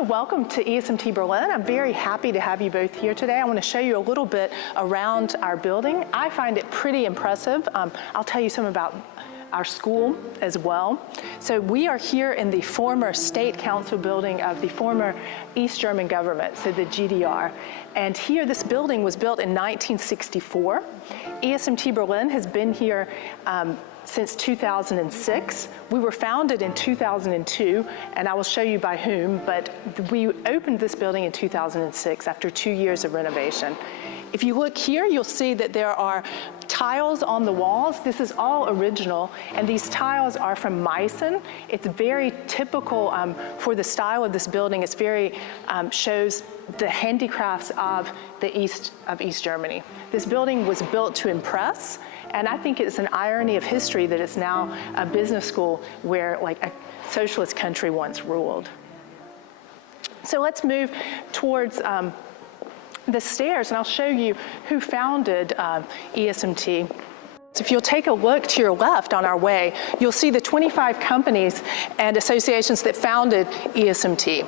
So welcome to ESMT Berlin. I'm very happy to have you both here today. I want to show you a little bit around our building. I find it pretty impressive. I'll tell you some about our school as well. So we are here in the former State Council building of the former East German government, so the GDR. And here, this building was built in 1964. ESMT Berlin has been here since 2006. We were founded in 2002, and I will show you by whom, but we opened this building in 2006 after 2 years of renovation. If you look here, you'll see that there are tiles on the walls. This is all original, and these tiles are from Meissen. It's very typical for the style of this building. It's very, shows the handicrafts of the East Germany. This building was built to impress, and I think it's an irony of history that it's now a business school where like a socialist country once ruled. So let's move towards the stairs, and I'll show you who founded ESMT. So if you'll take a look to your left on our way, you'll see the 25 companies and associations that founded ESMT.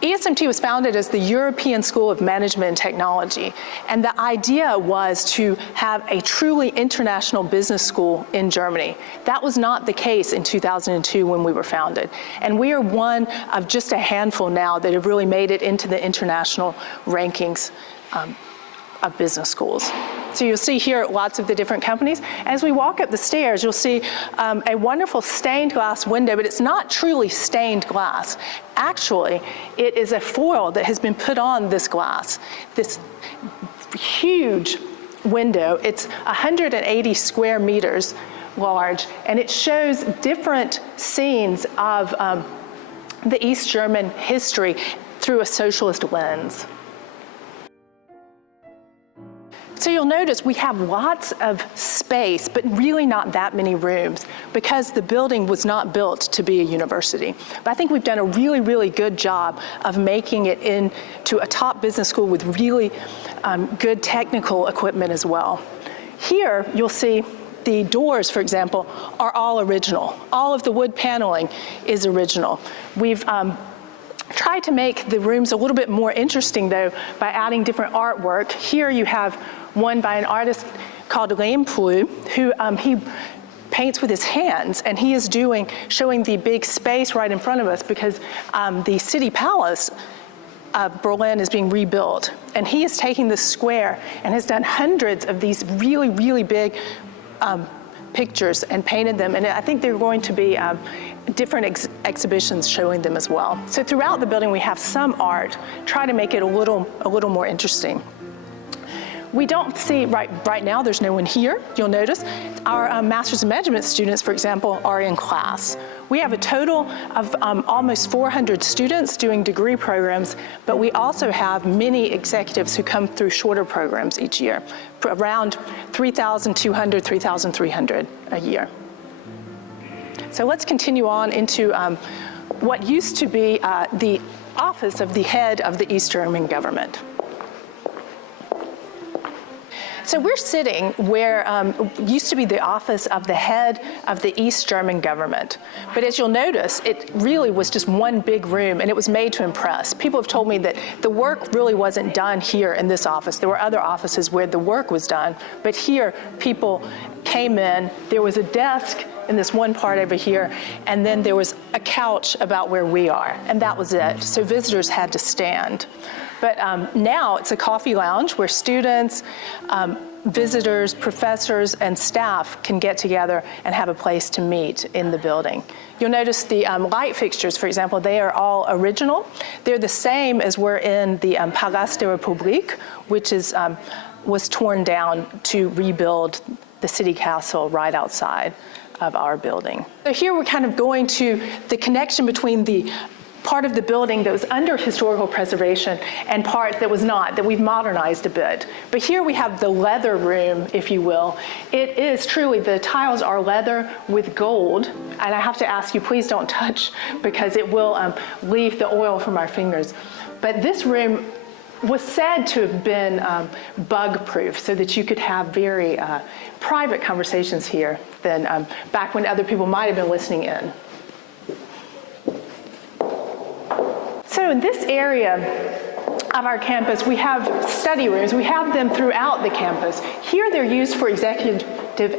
ESMT was founded as the European School of Management and Technology, and the idea was to have a truly international business school in Germany. That was not the case in 2002 when we were founded, and we are one of just a handful now that have really made it into the international rankings of business schools. So you'll see here lots of the different companies. As we walk up the stairs, you'll see a wonderful stained glass window, but it's not truly stained glass. Actually, it is a foil that has been put on this glass. This huge window, it's 180 square meters large, and it shows different scenes of the East German history through a socialist lens. So you'll notice we have lots of space, but really not that many rooms because the building was not built to be a university. But I think we've done a really, really good job of making it into a top business school with really good technical equipment as well. Here, you'll see the doors, for example, are all original. All of the wood paneling is original. We've tried to make the rooms a little bit more interesting, though, by adding different artwork. Here you have one by an artist called Lehmpool, who he paints with his hands, and he is showing the big space right in front of us because the city palace of Berlin is being rebuilt. And he is taking this square and has done hundreds of these really, really big pictures and painted them, and I think there are going to be different exhibitions showing them as well. So throughout the building we have some art, try to make it a little more interesting. We don't see, right now there's no one here, you'll notice. Our Masters of Management students, for example, are in class. We have a total of almost 400 students doing degree programs, but we also have many executives who come through shorter programs each year, around 3,200, 3,300 a year. So let's continue on into what used to be the office of the head of the East German government. So we're sitting where used to be the office of the head of the East German government. But as you'll notice, it really was just one big room, and it was made to impress. People have told me that the work really wasn't done here in this office. There were other offices where the work was done, but here people came in, there was a desk in this one part over here, and then there was a couch about where we are, and that was it. So visitors had to stand. But now it's a coffee lounge where students, visitors, professors, and staff can get together and have a place to meet in the building. You'll notice the light fixtures, for example, they are all original. They're the same as were in the Palast der Republik, which was torn down to rebuild the city castle right outside of our building. So here we're kind of going to the connection between the part of the building that was under historical preservation and part that was not, that we've modernized a bit. But here we have the leather room, if you will. It is truly, the tiles are leather with gold, and I have to ask you, please don't touch because it will leave the oil from our fingers. But this room was said to have been bug-proof so that you could have very private conversations here than back when other people might have been listening in. So in this area of our campus, we have study rooms. We have them throughout the campus. Here they're used for executive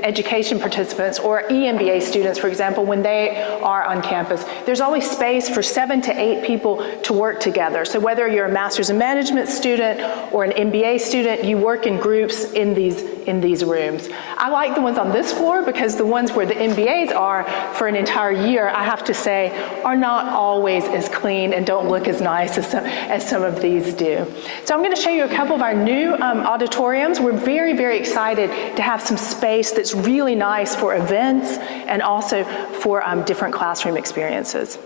education participants or EMBA students, for example, when they are on campus. There's always space for 7 to 8 people to work together. So whether you're a master's in management student or an MBA student, you work in groups in these rooms. I like the ones on this floor because the ones where the MBAs are for an entire year, I have to say, are not always as clean and don't look as nice as some of these do. So I'm going to show you a couple of our new auditoriums. We're very, very excited to have some space that's really nice for events and also for different classroom experiences.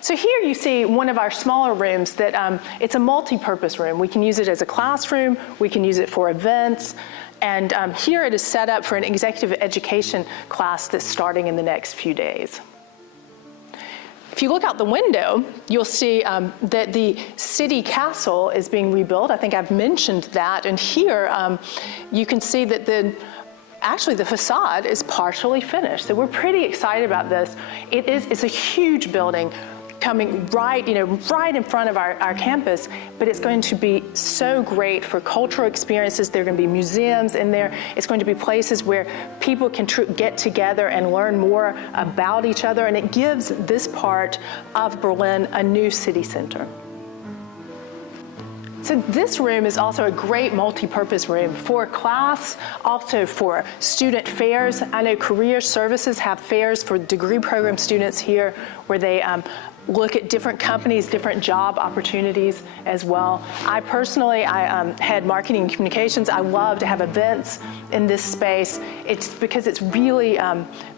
So here you see one of our smaller rooms that it's a multi-purpose room. We can use it as a classroom, we can use it for events, and here it is set up for an executive education class that's starting in the next few days. If you look out the window, you'll see that the city castle is being rebuilt. I think I've mentioned that. And here you can see that actually the facade is partially finished. So we're pretty excited about this. It's a huge building coming right in front of our campus, but it's going to be so great for cultural experiences. There are going to be museums in there. It's going to be places where people can get together and learn more about each other, and it gives this part of Berlin a new city center. So this room is also a great multi-purpose room for class, also for student fairs. I know career services have fairs for degree program students here where they look at different companies, different job opportunities as well. I personally, head marketing and communications. I love to have events in this space. It's because it's really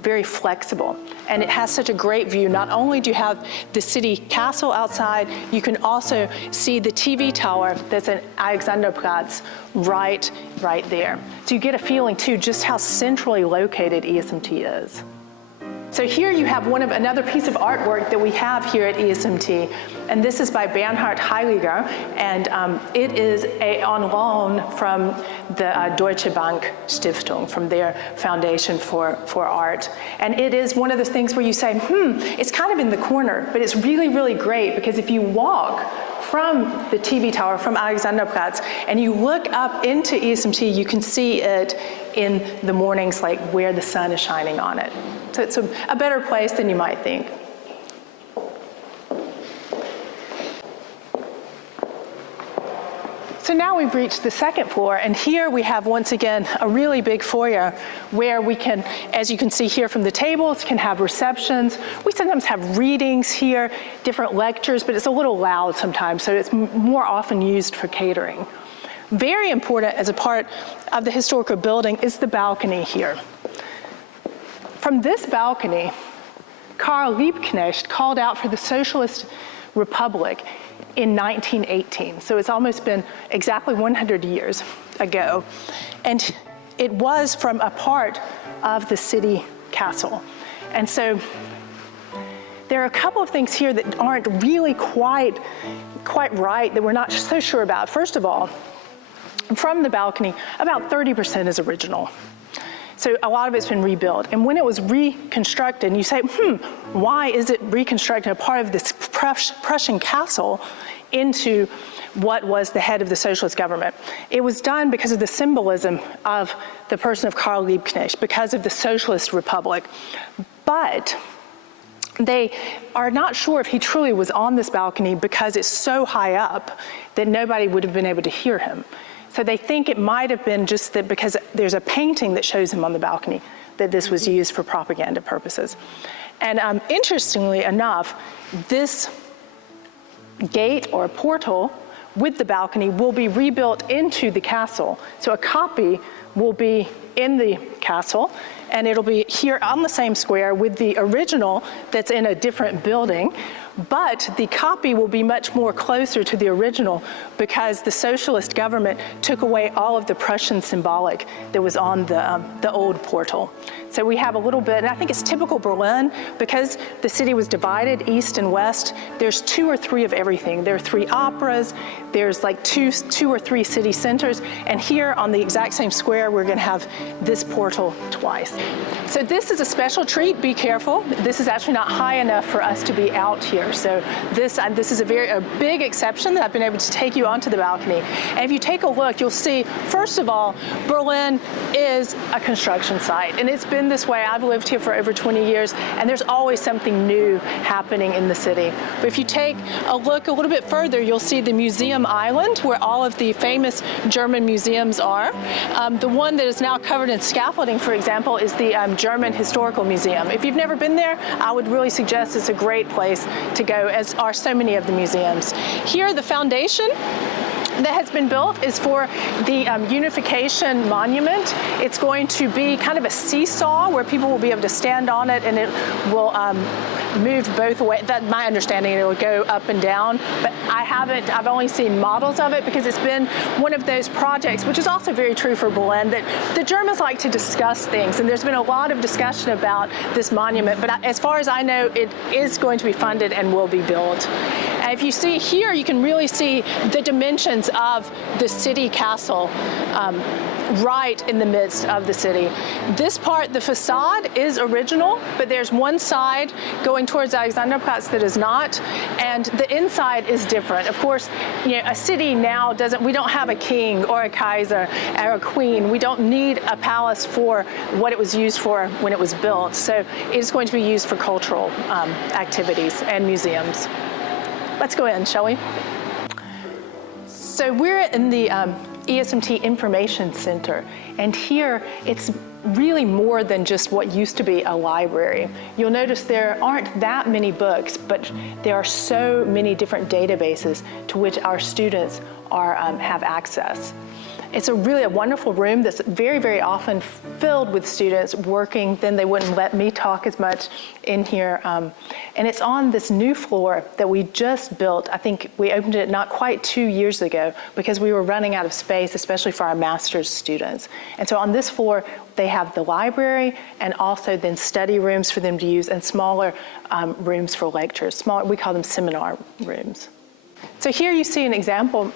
very flexible, and it has such a great view. Not only do you have the city castle outside, you can also see the TV tower that's in Alexanderplatz right there. So you get a feeling too just how centrally located ESMT is. So here you have another piece of artwork that we have here at ESMT, and this is by Bernhard Heiliger, and it is on loan from the Deutsche Bank Stiftung, from their foundation for art. And it is one of those things where you say, it's kind of in the corner, but it's really, really great because if you walk from the TV tower, from Alexanderplatz, and you look up into ESMT, you can see it in the mornings, like where the sun is shining on it. So it's a better place than you might think. So now we've reached the second floor, and here we have, once again, a really big foyer where we can, as you can see here from the tables, can have receptions. We sometimes have readings here, different lectures, but it's a little loud sometimes, so it's more often used for catering. Very important as a part of the historical building is the balcony here. From this balcony, Karl Liebknecht called out for the Socialist Republic in 1918. So it's almost been exactly 100 years ago. And it was from a part of the city castle. And so there are a couple of things here that aren't really quite right, that we're not so sure about. First of all, from the balcony, about 30% is original. So a lot of it's been rebuilt. And when it was reconstructed, and you say, why is it reconstructed a part of this Prussian castle into what was the head of the socialist government? It was done because of the symbolism of the person of Karl Liebknecht, because of the socialist republic. But they are not sure if he truly was on this balcony because it's so high up that nobody would have been able to hear him. So they think it might have been just that because there's a painting that shows him on the balcony, that this was used for propaganda purposes. And interestingly enough, this gate or portal with the balcony will be rebuilt into the castle. So a copy will be in the castle, and it'll be here on the same square with the original that's in a different building. but the copy will be much more closer to the original because the socialist government took away all of the Prussian symbolic that was on the old portal. So we have a little bit, and I think it's typical Berlin, because the city was divided east and west, there's 2 or 3 of everything. There are 3 operas, there's like two or three city centers, and here on the exact same square, we're gonna have this portal twice. So this is a special treat, be careful. This is actually not high enough for us to be out here. So this is a big exception that I've been able to take you onto the balcony. And if you take a look, you'll see, first of all, Berlin is a construction site, and it's been this way. I've lived here for over 20 years, and there's always something new happening in the city. But if you take a look a little bit further, you'll see the Museum Island, where all of the famous German museums are. The one that is now covered in scaffolding, for example, is the German Historical Museum. If you've never been there, I would really suggest it's a great place to go, as are so many of the museums. Here, the foundation that has been built is for the Unification Monument. It's going to be kind of a seesaw where people will be able to stand on it, and it will move both ways. That's my understanding. It will go up and down, but I've only seen models of it because it's been one of those projects, which is also very true for Berlin, that the Germans like to discuss things, and there's been a lot of discussion about this monument, but as far as I know, it is going to be funded and will be built. And if you see here, you can really see the dimensions of the city castle right in the midst of the city. This part, the facade, is original, but there's one side going towards Alexanderplatz that is not, and the inside is different. Of course, a city now we don't have a king or a Kaiser or a queen. We don't need a palace for what it was used for when it was built. So it is going to be used for cultural activities and museums. Let's go in, shall we? So we're in the ESMT Information Center, and here it's really more than just what used to be a library. You'll notice there aren't that many books, but there are so many different databases to which our students have access. It's really a wonderful room that's very, very often filled with students working. Then they wouldn't let me talk as much in here. And it's on this new floor that we just built. I think we opened it not quite 2 years ago because we were running out of space, especially for our master's students. And so on this floor, they have the library and also then study rooms for them to use, and smaller rooms for lectures. We call them seminar rooms. So here you see an example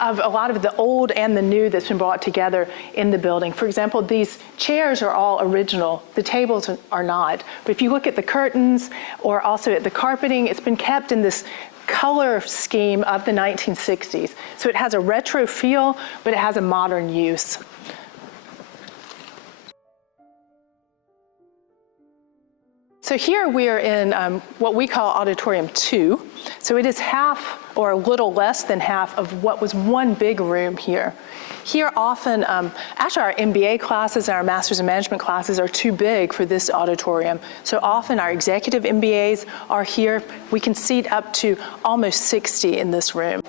of a lot of the old and the new that's been brought together in the building. For example, these chairs are all original. The tables are not. But if you look at the curtains or also at the carpeting, it's been kept in this color scheme of the 1960s. So it has a retro feel, but it has a modern use. So here we are in what we call Auditorium 2. So it is half or a little less than half of what was one big room here. Here often, actually our MBA classes and our Masters in Management classes are too big for this auditorium. So often our executive MBAs are here. We can seat up to almost 60 in this room.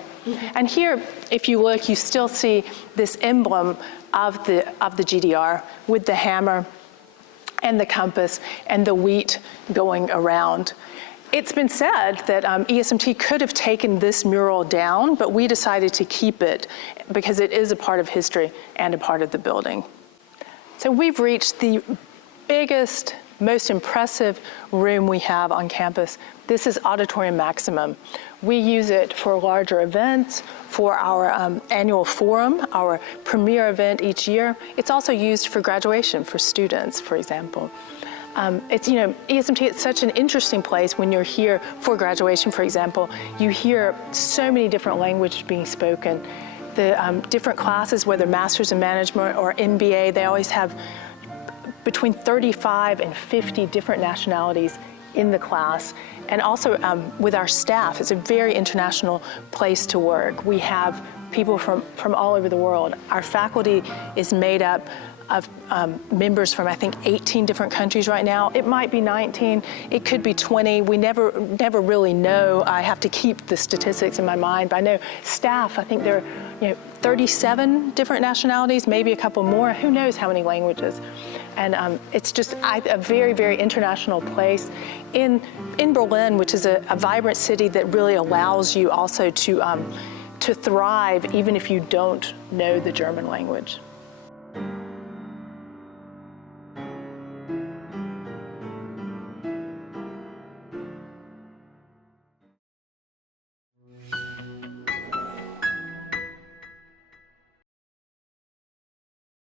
And here, if you look, you still see this emblem of the GDR with the hammer and the compass and the wheat going around. It's been said that ESMT could have taken this mural down, but we decided to keep it because it is a part of history and a part of the building. So we've reached the biggest, most impressive room we have on campus. This is Auditorium Maximum. We use it for larger events, for our annual forum, our premier event each year. It's also used for graduation for students, for example. ESMT, it's such an interesting place when you're here for graduation, for example. You hear so many different languages being spoken. The different classes, whether Masters in Management or MBA, they always have between 35 and 50 different nationalities in the class. And also with our staff, it's a very international place to work. We have people from all over the world. Our faculty is made up of members from, I think, 18 different countries right now. It might be 19, it could be 20. We never really know. I have to keep the statistics in my mind, but I know staff, I think there are 37 different nationalities, maybe a couple more, who knows how many languages. And it's just a very, very international place in Berlin, which is a vibrant city that really allows you also to thrive even if you don't know the German language.